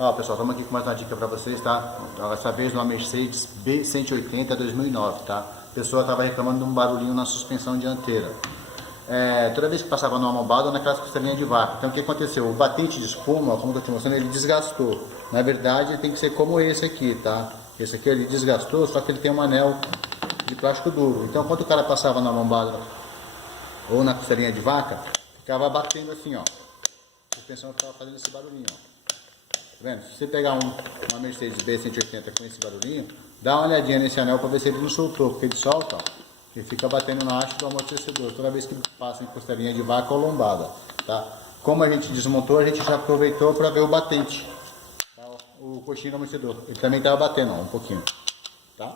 Ó, pessoal, estamos aqui com mais uma dica para vocês, tá? Dessa vez uma Mercedes B180 2009, tá? A pessoa estava reclamando de um barulhinho na suspensão dianteira. Toda vez que passava numa lombada ou naquelas costelinhas de vaca. Então o que aconteceu? O batente de espuma, como eu estou te mostrando, ele desgastou. Na verdade, ele tem que ser como esse aqui, tá? Esse aqui ele desgastou, só que ele tem um anel de plástico duro. Então quando o cara passava na lombada ou na costelinha de vaca, ficava batendo assim, ó. A suspensão ficava fazendo esse barulhinho, ó. Tá vendo? Se você pegar uma Mercedes B180 com esse barulhinho, dá uma olhadinha nesse anel para ver se ele não soltou, porque ele solta, ó, e fica batendo na haste do amortecedor toda vez que passa em costelinha de vaca ou lombada, tá? Como a gente desmontou, a gente já aproveitou para ver o batente, tá? O coxinho do amortecedor, ele também estava batendo, ó, um pouquinho, tá?